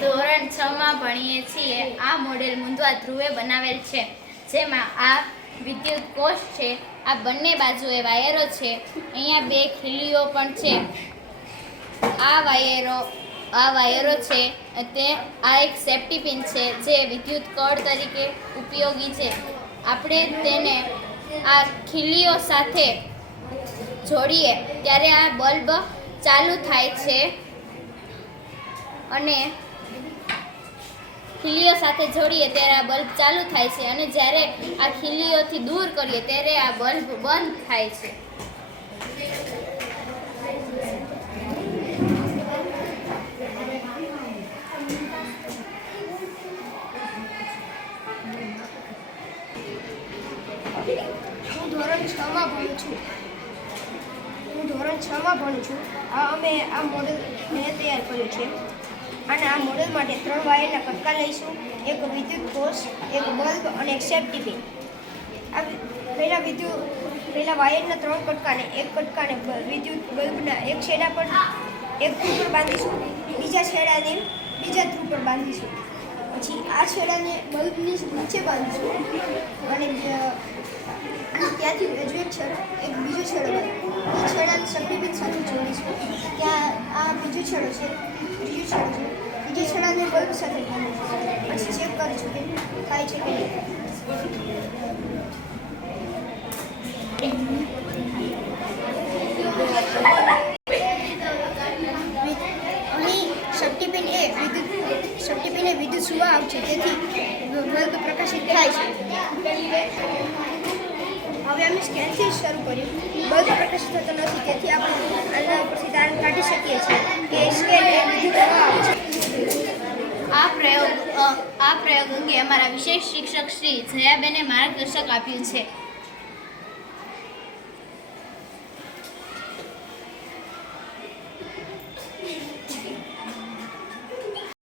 ધોરણ 6 માં ભણીએ છીએ। આ મોડેલ મુંદવા ધ્રુવે બનાવેલ છે, જેમાં આ વિદ્યુત કોષ છે, આ બંને બાજુએ વાયરો છે, અહીંયા બે ખીલીઓ પણ છે। આ વાયરો છે તે આ એક સેફ્ટી પિન છે જે વિદ્યુત કળ તરીકે ઉપયોગી છે। આપણે તેને આ ખીલીઓ સાથે જોડીએ ત્યારે આ બલ્બ ચાલુ થાય છે અને ખીલીઓ સાથે જોડીએ ત્યારે આ બલ્બ ચાલુ થાય છે અને જ્યારે આ ખીલીઓથી દૂર કરીએ ત્યારે આ બલ્બ બંધ થાય છે। હું ધોરણ 6 માં ભણું છું। અમે આ મોડેલ મેં તૈયાર કર્યું છે અને આ મોડેલ માટે 3 વાયરના કટકા લઈશું, એક વિદ્યુત કોષ, એક બલ્બ અને એક સેફ્ટી પિન। આ પહેલા વાયરના 3 કટકાને એક કટકાને વિદ્યુત બલ્બના એક છેડા પર એક ધ્રુવ પર બાંધીશું, બીજા છેડાને બીજા ધ્રુવ પર બાંધીશું, પછી આ છેડાને બલ્બની નીચે બાંધીશું અને ત્યાંથી હજુ એક બીજો છેડો એ છેડાને સેફ્ટી પિન સાથે જોડીશું। ત્યાં આ બીજો છેડો છે, બીજા છેડાને બલ્બ સાથે બાંધીશું, પછી ચેક કરીશું કે થાય છે કે નહીં। અહીં સેફ્ટી પિન એ વિદ્યુત સુવાહક છે, તેથી બલ્બ પ્રકાશિત થાય છે। હવે અમે સ્કેનથી શરૂ કર્યું, બલ્બ પ્રકાશિત થતો નથી, તેથી આપણે આના ઉપરથી તારણ કાઢી શકીએ છીએ કે સ્કેન એ વિદ્યુત સુવાહક છે। આ પ્રયોગ અંગે અમારા વિશેષ શિક્ષક શ્રી જયાબેને માર્ગદર્શક આપ્યું છે।